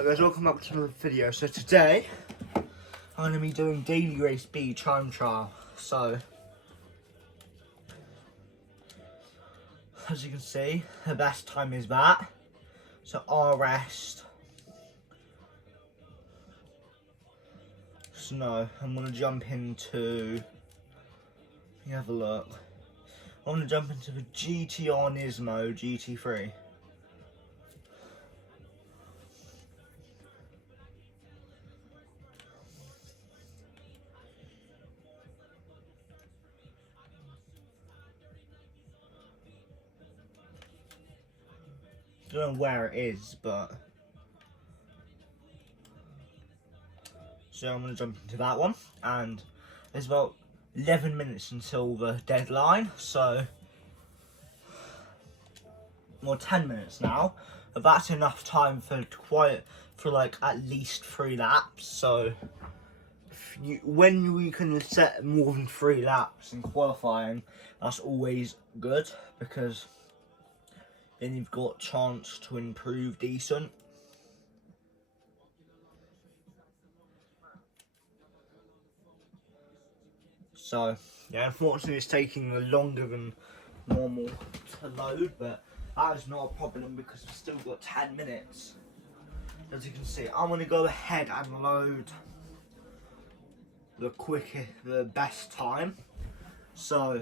Hi guys, welcome back to another video. So today, I'm going to be doing daily race B time trial. So, as you can see, the best time is that. So our rest. So no, I'm going to jump into, let me have a look. I'm going to jump into the GTR Nismo GT3. Don't know where it is, but so I'm going to jump into that one, and there's about 11 minutes until the deadline, so more 10 minutes now, but that's enough time for like at least 3 laps. So when we can set more than 3 laps in qualifying, that's always good, because then you've got a chance to improve decent. So yeah, unfortunately it's taking longer than normal to load, but that is not a problem because we've still got 10 minutes. As you can see, I'm going to go ahead and load the best time. So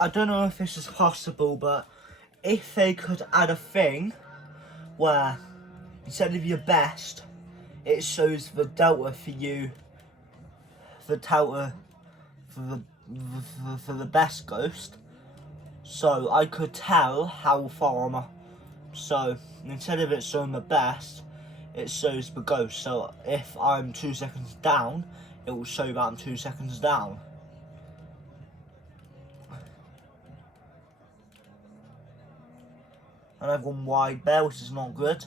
I don't know if this is possible, but if they could add a thing where instead of your best, it shows the delta for you, the delta for the best ghost, so I could tell how far I'm. So instead of it showing the best, it shows the ghost. So if I'm 2 seconds down, it will show that I'm 2 seconds down. And I've gone wide there, which is not good.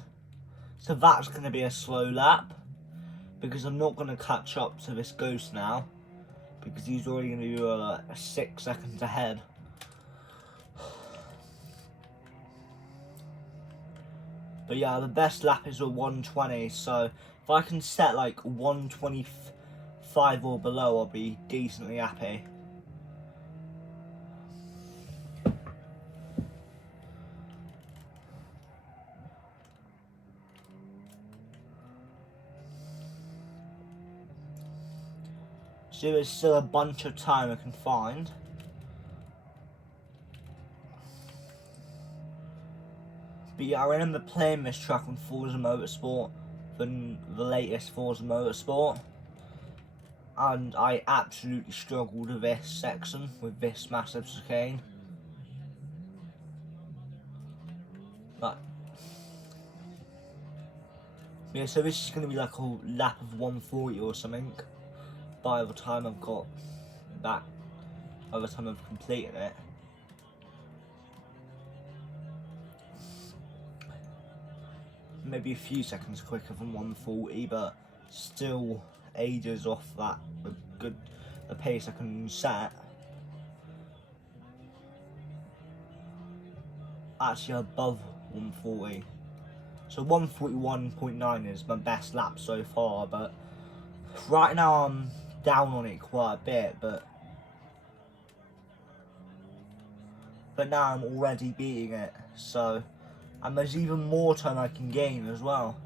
So that's going to be a slow lap, because I'm not going to catch up to this ghost now, because he's already going to be 6 seconds ahead. But yeah, the best lap is a 120, so if I can set like 125 or below, I'll be decently happy. So there's still a bunch of time I can find. But yeah, I remember playing this track on Forza Motorsport, the latest Forza Motorsport, and I absolutely struggled with this section, with this massive chicane. But yeah, so this is going to be like a lap of 140 or something by the time I've got that, by the time I've completed it. Maybe a few seconds quicker than 140, but still ages off that the pace I can set. Actually above 140. So 141.9 is my best lap so far, but right now I'm down on it quite a bit, but now I'm already beating it, so, and there's even more time I can gain as well.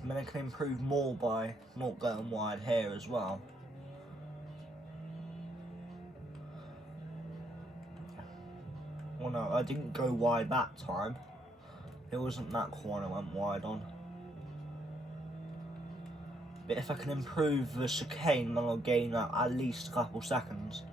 I mean, I can improve more by not going wide here as well. Well, no, I didn't go wide that time. It wasn't that corner I went wide on. But if I can improve the chicane, then I'll gain at least a couple seconds.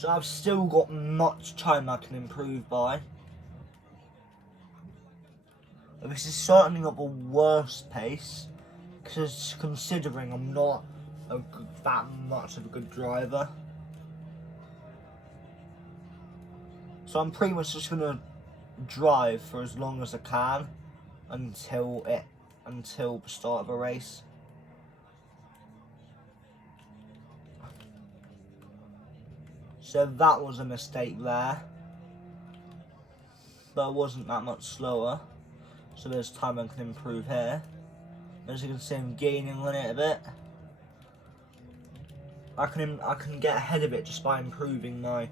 So I've still got much time I can improve by. But this is certainly not the worst pace, because considering I'm not that much of a good driver. So I'm pretty much just going to drive for as long as I can until the start of a race. So that was a mistake there, but I wasn't that much slower, so there's time I can improve here. As you can see, I'm gaining on it a bit. I can get ahead of it just by improving my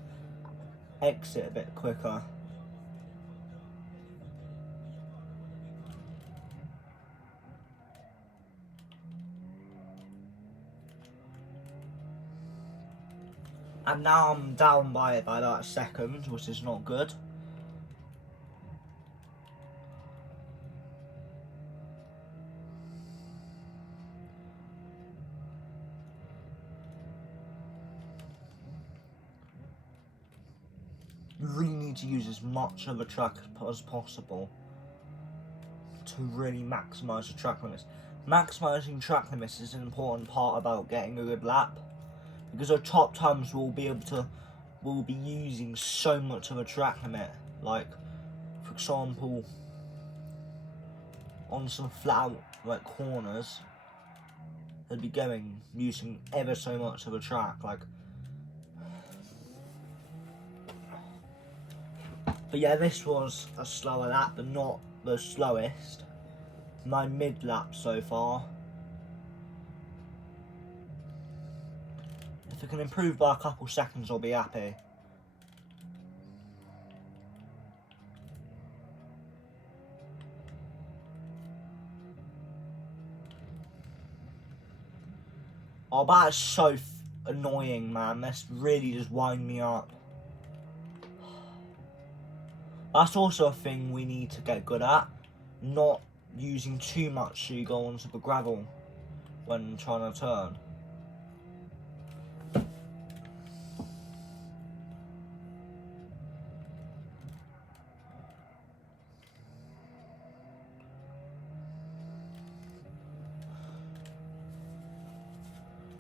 exit a bit quicker. And now I'm down by that second, which is not good. You really need to use as much of a track as possible to really maximise the track limits. Maximising track limits is an important part about getting a good lap, because our top times will be using so much of a track limit. Like, for example, on some flat like corners, they'd be using ever so much of a track. Like, but yeah, this was a slower lap, but not the slowest. My mid lap so far. If I can improve by a couple seconds, I'll be happy. Oh, that is so annoying, man. This really just wind me up. That's also a thing we need to get good at. Not using too much so you go onto the gravel when trying to turn.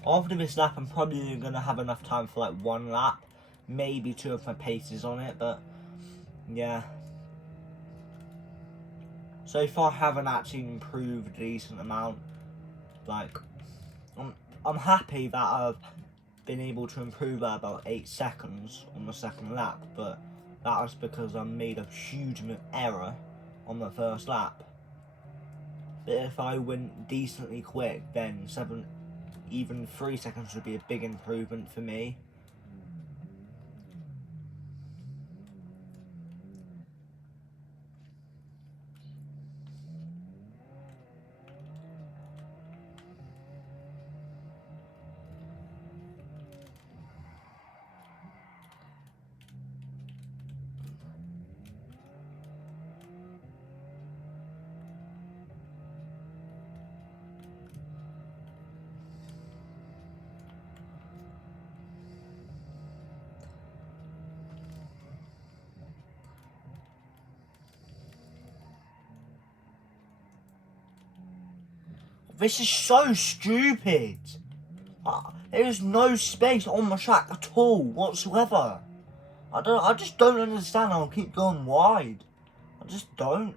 After this lap, I'm probably going to have enough time for like one lap. Maybe two of my paces on it, but yeah. So far, I haven't actually improved a decent amount. Like, I'm happy that I've been able to improve by about 8 seconds on the second lap, but that was because I made a huge error on the first lap. But if I went decently quick, then even 3 seconds would be a big improvement for me. This is so stupid. There is no space on the track at all whatsoever. I just don't understand how I keep going wide. I just don't.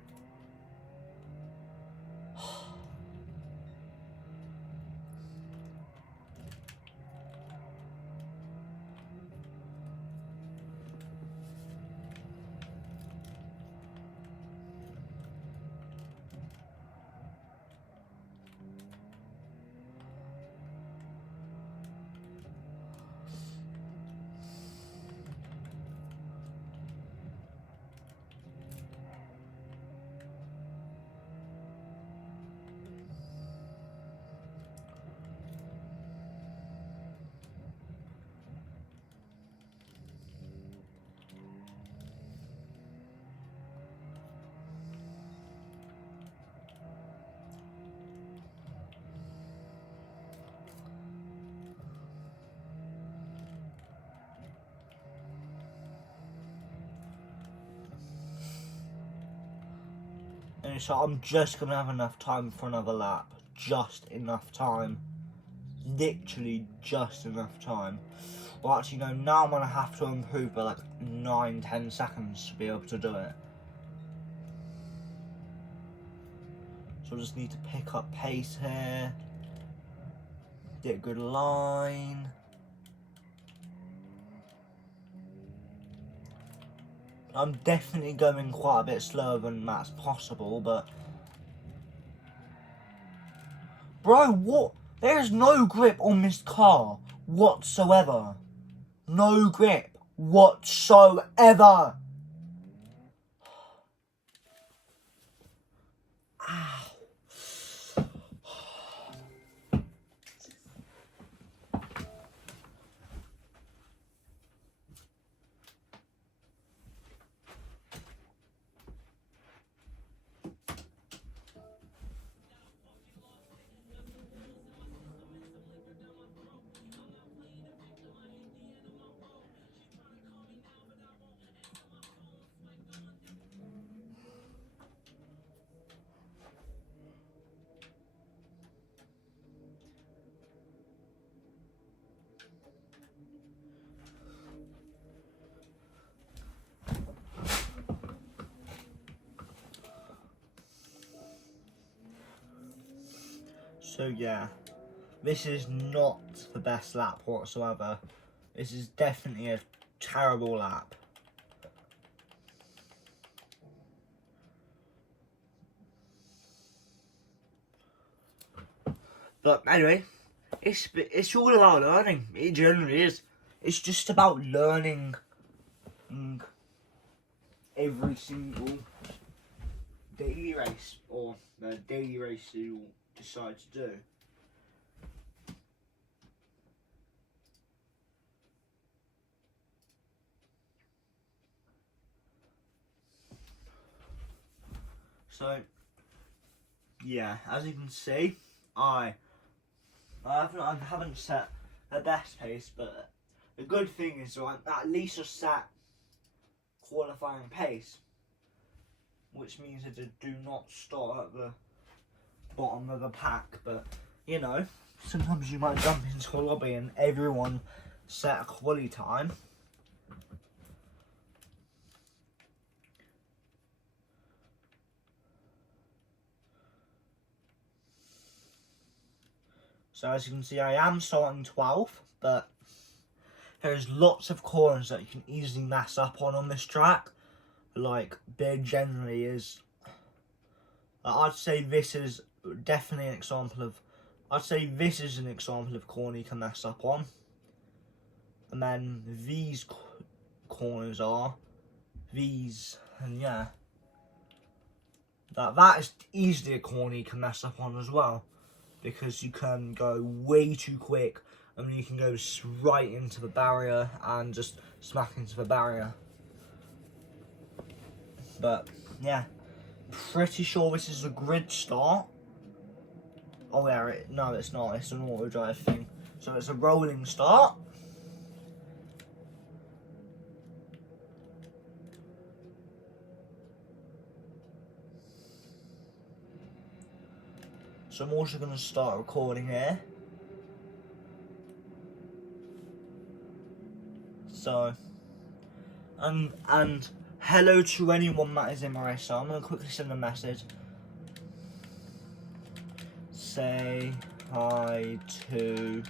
so I'm just going to have enough time for another lap. Just enough time. Literally just enough time. Well, actually, no, now I'm going to have to improve by like 9-10 seconds to be able to do it. So I just need to pick up pace here. Get a good line. I'm definitely going quite a bit slower than that's possible, but... Bro, what? There is no grip on this car whatsoever. No grip whatsoever. Ow. So yeah, this is not the best lap whatsoever. This is definitely a terrible lap. But anyway, it's all about learning. It generally is. It's just about learning every single daily race or the daily race you decide to do. So yeah, as you can see, I haven't set the best pace, but the good thing is I at least I set qualifying pace, which means that I do not start at the bottom of the pack. But you know, sometimes you might jump into a lobby and everyone set a quali time. So as you can see, I am starting 12th, but there's lots of corners that you can easily mess up on this track. Like, there generally is. I'd say this is definitely an example of. I'd say this is an example of corner you can mess up on. And then these corners are these, and yeah, that is easily a corner you can mess up on as well, because you can go way too quick. I mean, you can go right into the barrier and just smack into the barrier. But yeah, pretty sure this is a grid start. Oh yeah, no it's not, it's an auto drive thing. So it's a rolling start. So I'm also going to start recording here. So, and hello to anyone that is in my race. So I'm going to quickly send a message. Say hi to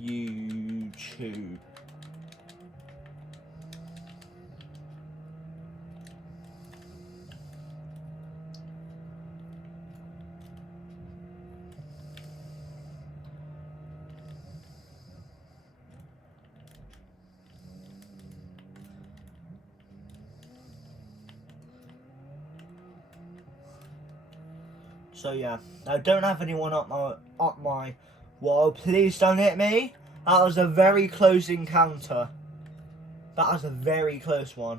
YouTube. So yeah, I don't have anyone up my wall. Please don't hit me. That was a very close encounter. That was a very close one.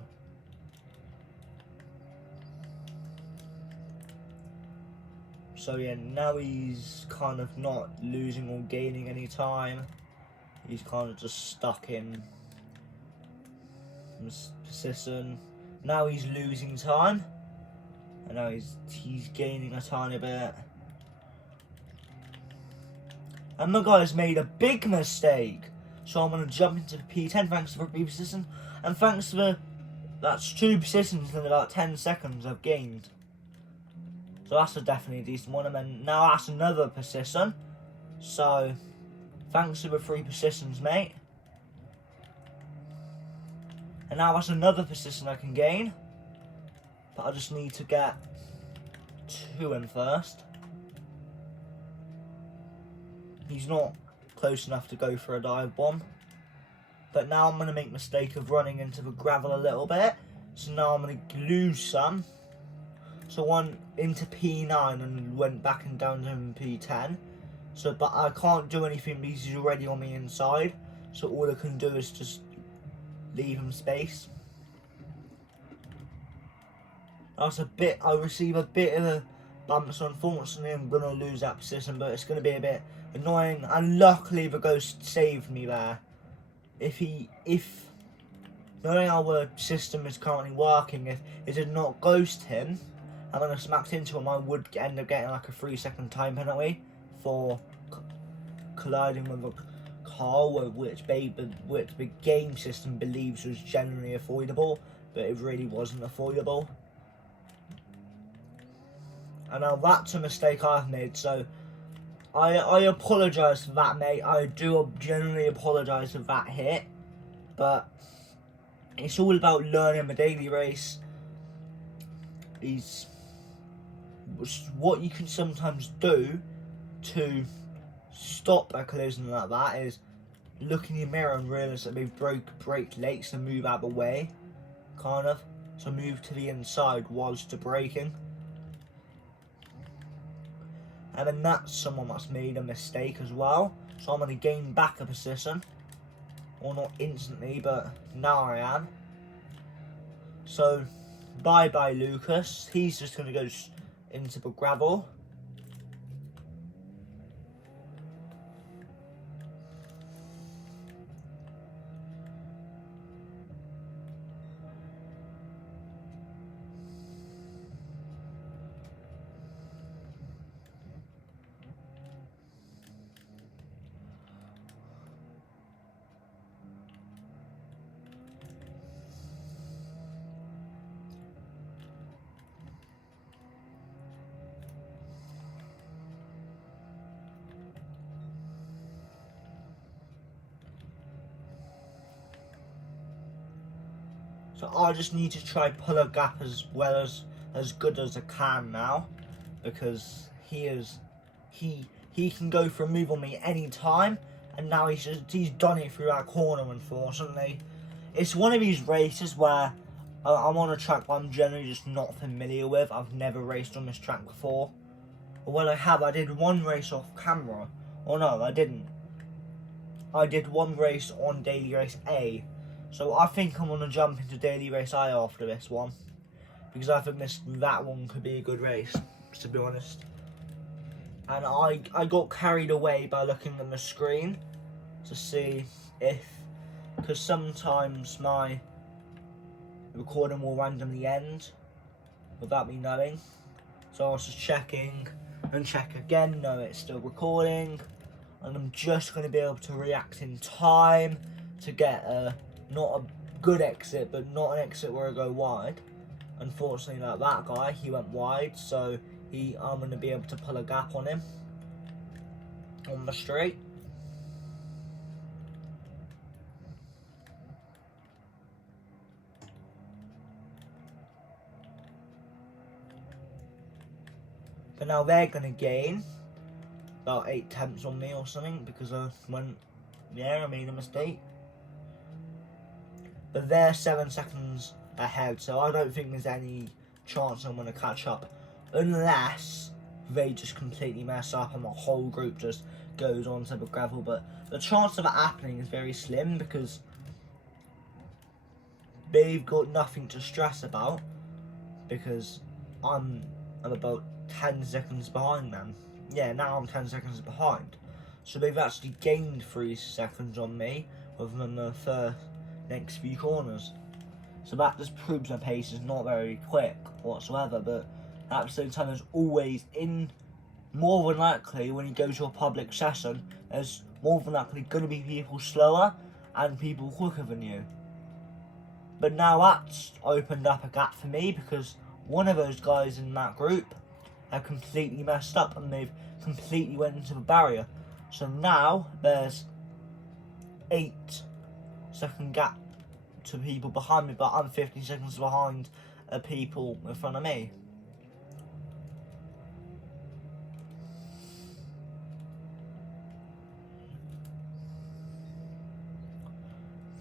So yeah, now he's kind of not losing or gaining any time. He's kind of just stuck in this position. Now he's losing time. I know he's gaining a tiny bit. And the guy's made a big mistake. So I'm going to jump into the P10 thanks to the reposition. And thanks to the... That's 2 positions in about 10 seconds I've gained. So that's definitely a decent one. And then now that's another position. So thanks to the 3 positions, mate. And now that's another position I can gain. But I just need to get 2 in first. He's not close enough to go for a dive bomb. But now I'm going to make the mistake of running into the gravel a little bit. So now I'm going to lose some. So I went into P9 and went back and down to P10. So, but I can't do anything because he's already on the inside. So all I can do is just leave him space. That's a bit, I receive a bit of a bump, so unfortunately I'm going to lose that position, but it's going to be a bit annoying. And luckily the ghost saved me there. If knowing how the system is currently working, if it did not ghost him and then I smacked into him, I would end up getting like a 3-second time penalty for colliding with a car, which the game system believes was generally avoidable, but it really wasn't avoidable. And now that's a mistake I've made, so I apologise for that, mate. I do generally apologise for that hit, but it's all about learning the daily race. Is what you can sometimes do to stop a collision like that is look in your mirror and realise that they've brake late, so move out of the way, kind of. So move to the inside whilst you're braking. And then that's someone that's made a mistake as well. So I'm going to gain back a position. Or not instantly, but now I am. So, bye-bye Lucas. He's just going to go into the gravel. So I just need to try pull a gap as well as good as I can now, because he can go for a move on me any time, and now he's done it through that corner. Unfortunately, it's one of these races where I'm on a track where I'm generally just not familiar with. I've never raced on this track before, or when I have, I did one race off camera. Or no, I didn't. I did one race on Daily Race A. So I think I'm going to jump into Daily Race I after this one, because I think that one could be a good race, to be honest. And I got carried away by looking at the screen to see if, because sometimes my recording will randomly end without me knowing. So I was just checking and check again, no, it's still recording, and I'm just going to be able to react in time to get not a good exit, but not an exit where I go wide. Unfortunately, like that guy, he went wide, so I'm going to be able to pull a gap on him on the straight. But now they're going to gain about 8 tenths on me or something, because I made a mistake. But they're 7 seconds ahead, so I don't think there's any chance I'm going to catch up, unless they just completely mess up and the whole group just goes onto the gravel. But the chance of it happening is very slim, because they've got nothing to stress about, because I'm about 10 seconds behind them. Yeah, now I'm 10 seconds behind. So they've actually gained 3 seconds on me within the next few corners. So that just proves my pace is not very quick whatsoever, but At the same time, there's always, more than likely, when you go to a public session, there's more than likely going to be people slower and people quicker than you. But now that's opened up a gap for me, because one of those guys in that group have completely messed up and they've completely went into the barrier. So now there's 8-second gap to people behind me, but I'm 15 seconds behind people in front of me.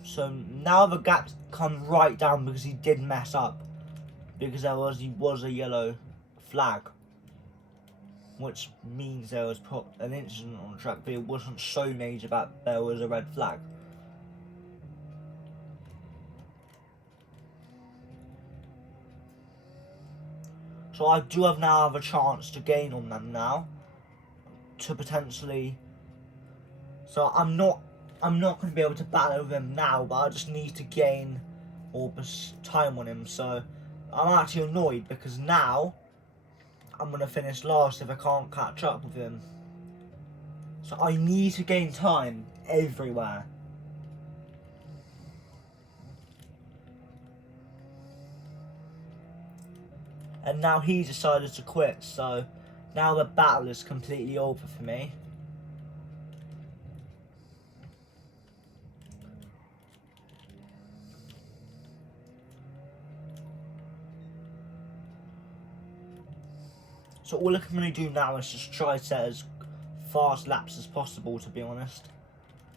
So now the gap's come right down because he did mess up. Because he was a yellow flag. Which means there was an incident on the track, but it wasn't so major that there was a red flag. So I do have a chance to gain on them now. To potentially... So I'm not going to be able to battle with him now, but I just need to gain time on him. So I'm actually annoyed because now I'm going to finish last if I can't catch up with him. So I need to gain time everywhere. And now he decided to quit, so now the battle is completely over for me. So all I'm going to do now is just try to set as fast laps as possible, to be honest.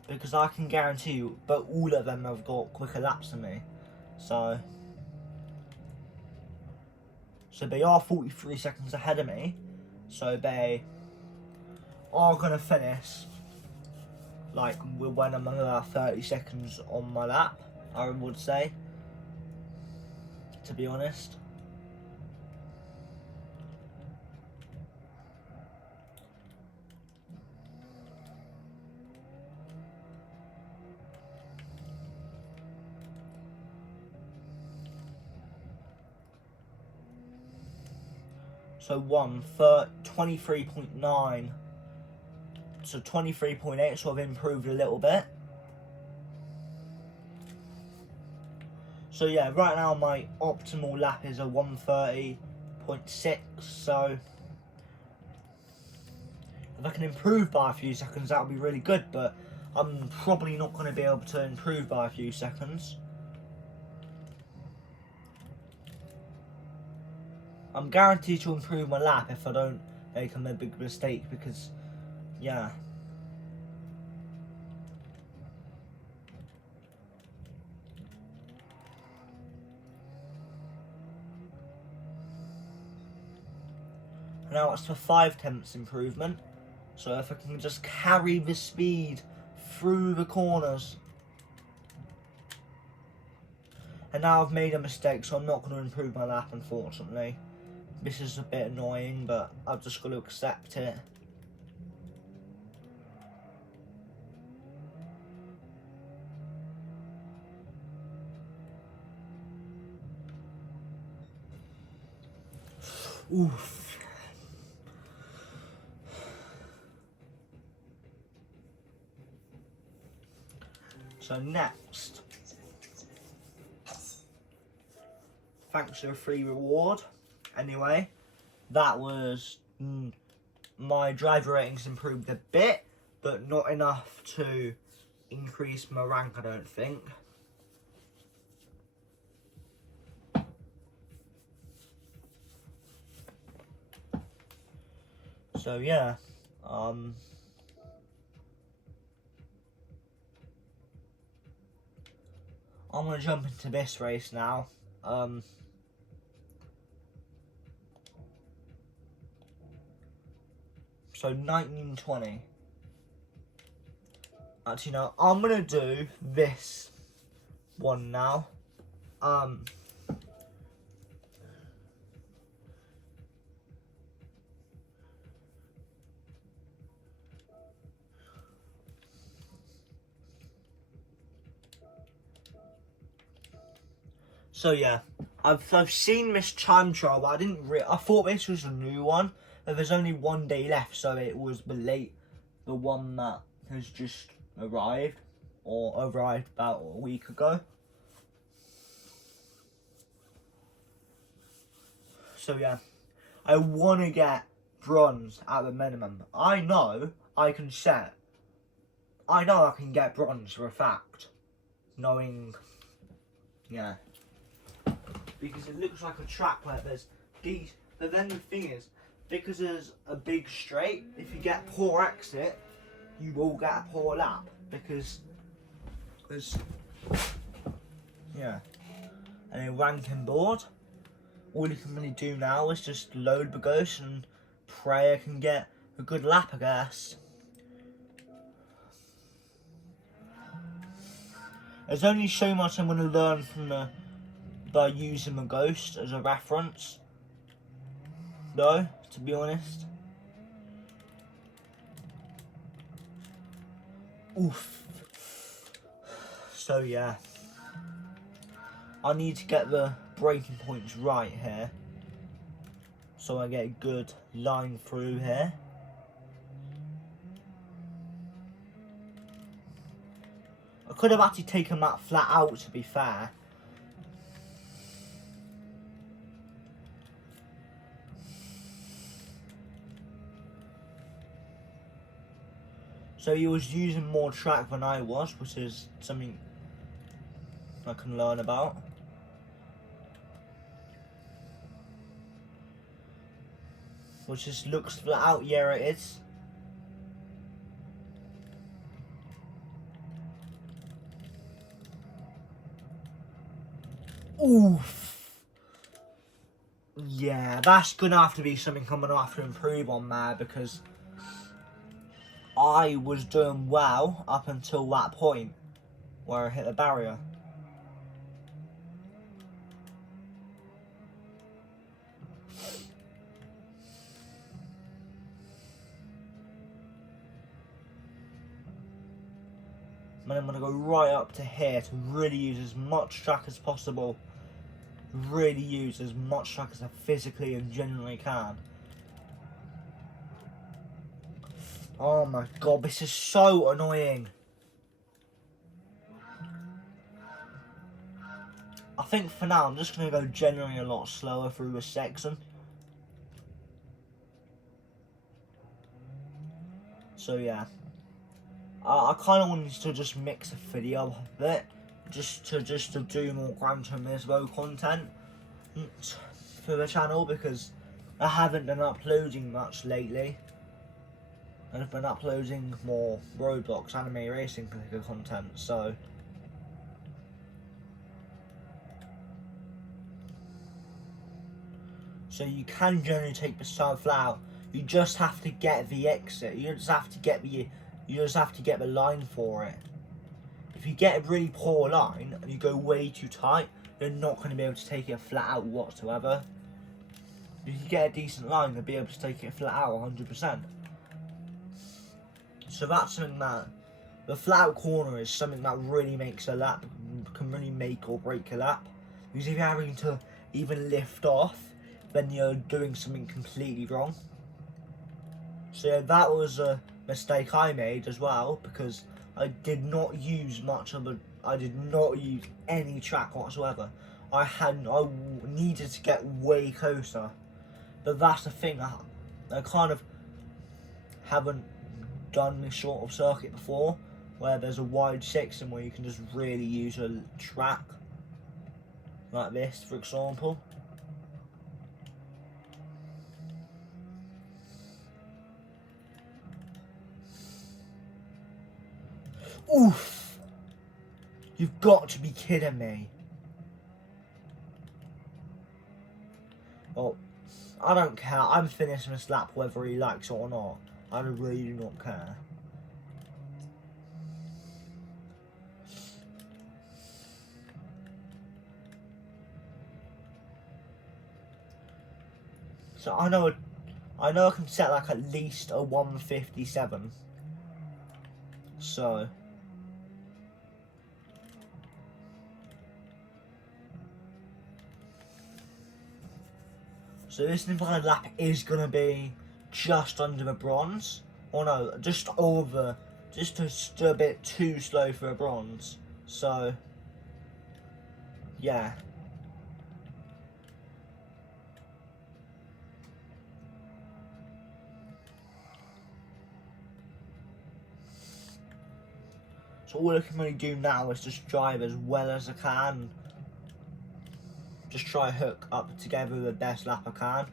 Because I can guarantee you, but all of them have got quicker laps than me. So they are 43 seconds ahead of me. So they are going to finish like when I'm about 30 seconds on my lap, I would say. To be honest. So 23.9. So 23.8, so I've improved a little bit. So yeah, right now my optimal lap is a 1:30.6. So if I can improve by a few seconds, that would be really good. But I'm probably not going to be able to improve by a few seconds. I'm guaranteed to improve my lap if I don't make a big mistake, because, yeah. Now it's for 5/10 improvement. So if I can just carry the speed through the corners. And now I've made a mistake, so I'm not going to improve my lap, unfortunately. This is a bit annoying, but I've just got to accept it. Oof. So next, thanks for a free reward. Anyway, that was my driver ratings improved a bit, but not enough to increase my rank, I don't think. So yeah, I'm gonna jump into this race now. So 1920. Actually, no, I'm gonna do this one now. So yeah, I've seen this time trial, but I thought this was a new one. But there's only 1 day left, so it was the one that has just arrived, or arrived about a week ago. So yeah, I want to get bronze at the minimum. I know I can get bronze for a fact. Knowing, yeah. Because it looks like a track where there's these, but then the thing is, because there's a big straight, if you get poor exit, you will get a poor lap. Because there's, yeah. And a ranking board, all you can really do now is just load the ghost and pray I can get a good lap, I guess. There's only so much I'm going to learn from by using the ghost as a reference, though, to be honest. Oof. So yeah, I need to get the braking points right here, so I get a good line through here. I could have actually taken that flat out, to be fair. So he was using more track than I was, which is something I can learn about. Which just looks flat out, yeah it is. Oof. Yeah, that's gonna have to be something I'm gonna have to improve on there, because I was doing well up until that point where I hit the barrier. And I'm going to go right up to here to really use as much track as possible. Really use as much track as I physically and genuinely can. Oh my god, this is so annoying. I think for now I'm just going to go genuinely a lot slower through this section. So yeah. I kind of wanted to just mix a video a bit. Just to do more Gran Turismo content for the channel, because I haven't been uploading much lately. I've been uploading more Roblox anime racing content, so you can generally take the side flat out. You just have to get the exit. You just have to get the line for it. If you get a really poor line and you go way too tight, you're not going to be able to take it flat out whatsoever. If you get a decent line, you'll be able to take it flat out 100%. So that's something that, the flat out corner is something that really makes a lap, can really make or break a lap. Because if you're having to even lift off, then you're doing something completely wrong. So yeah, that was a mistake I made as well, because I did not use any track whatsoever. I needed to get way closer. But that's the thing, I kind of haven't done this sort of circuit before, where there's a wide section where you can just really use a track. Like this, for example. Oof! You've got to be kidding me. Well, I don't care. I'm finishing this lap whether he likes it or not. I really do not care. So I know I can set like at least a 157. So So this invalid lap is going to be just under a bronze. Or no, just over. Just a bit too slow for a bronze. So, yeah. So all I can really do now is just drive as well as I can. Just try hook up together the best lap I can.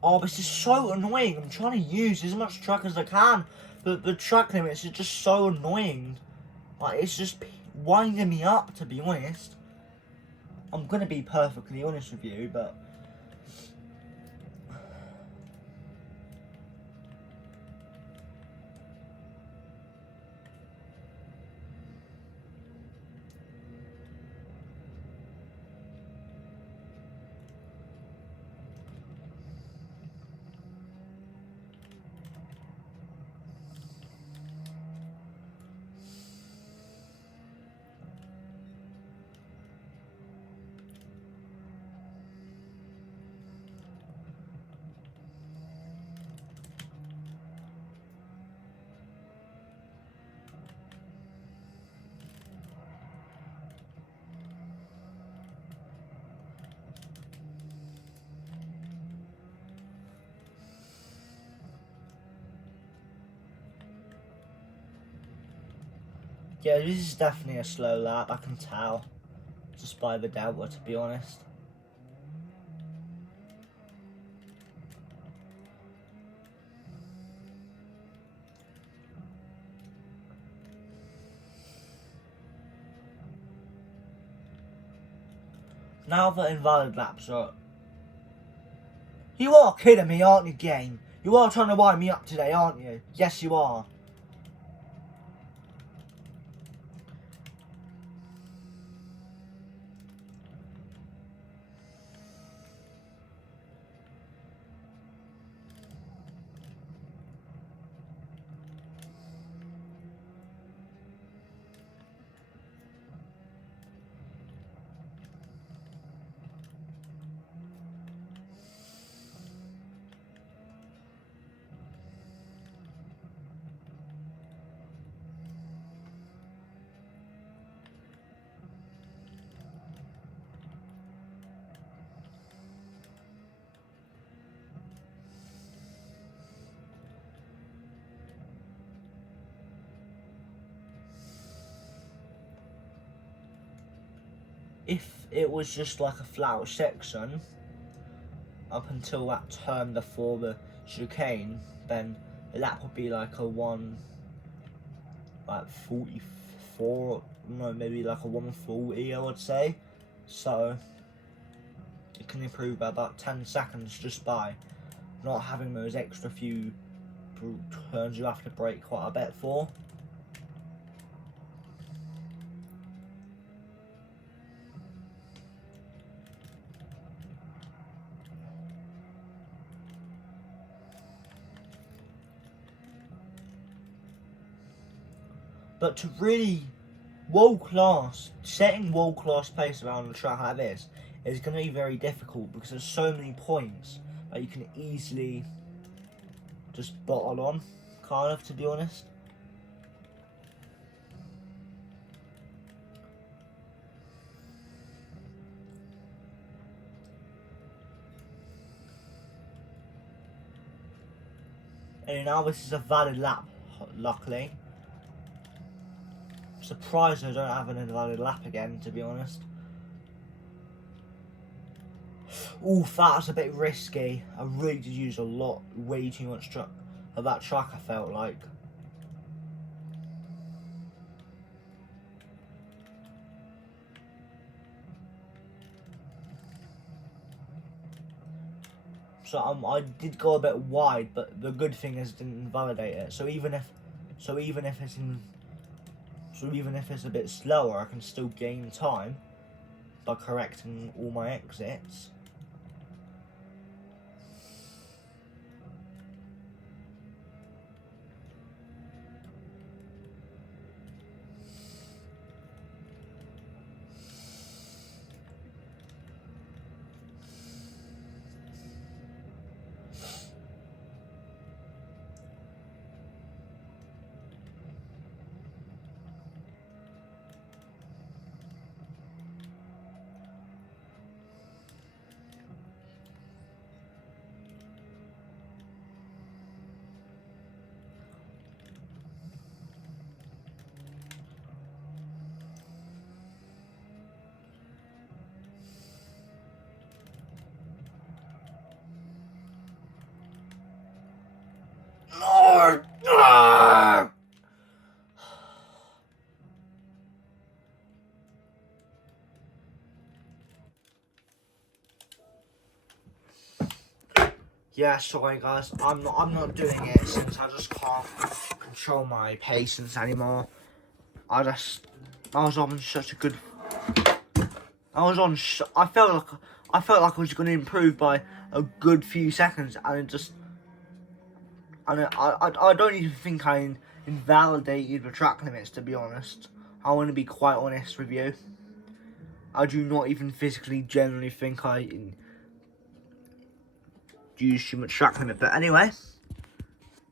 Oh, this is so annoying. I'm trying to use as much track as I can, but the track limits are just so annoying. Like, it's just winding me up, to be honest. I'm gonna be perfectly honest with you, but yeah, this is definitely a slow lap. I can tell just by the delta, to be honest. Now that invalid laps are... You are kidding me, aren't you, game? You are trying to wind me up today, aren't you? Yes, you are. If it was just like a flat section, up until that turn before the chicane, then the lap would be like a 1:44, no, maybe like a 1:40, I would say. So it can improve by about 10 seconds just by not having those extra few turns you have to brake quite a bit for. But to really setting world class pace around a track like this is going to be very difficult because there's so many points that you can easily just bottle on, kind of, to be honest. And now this is a valid lap, luckily. I'm surprised I don't have an invalid lap again, to be honest. Oof, that was a bit risky. I really did use way too much of that track, I felt like. So I did go a bit wide, but the good thing is it didn't invalidate it. So even if it's a bit slower, I can still gain time by correcting all my exits. Yeah, sorry guys, I'm not doing it since I just can't control my patience anymore. I was on such a good. I felt like I was going to improve by a good few seconds, and it just. And I don't even think I invalidated the track limits, to be honest. I want to be quite honest with you. I do not even physically generally think I used too much track limit. But anyway,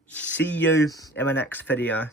see you in my next video.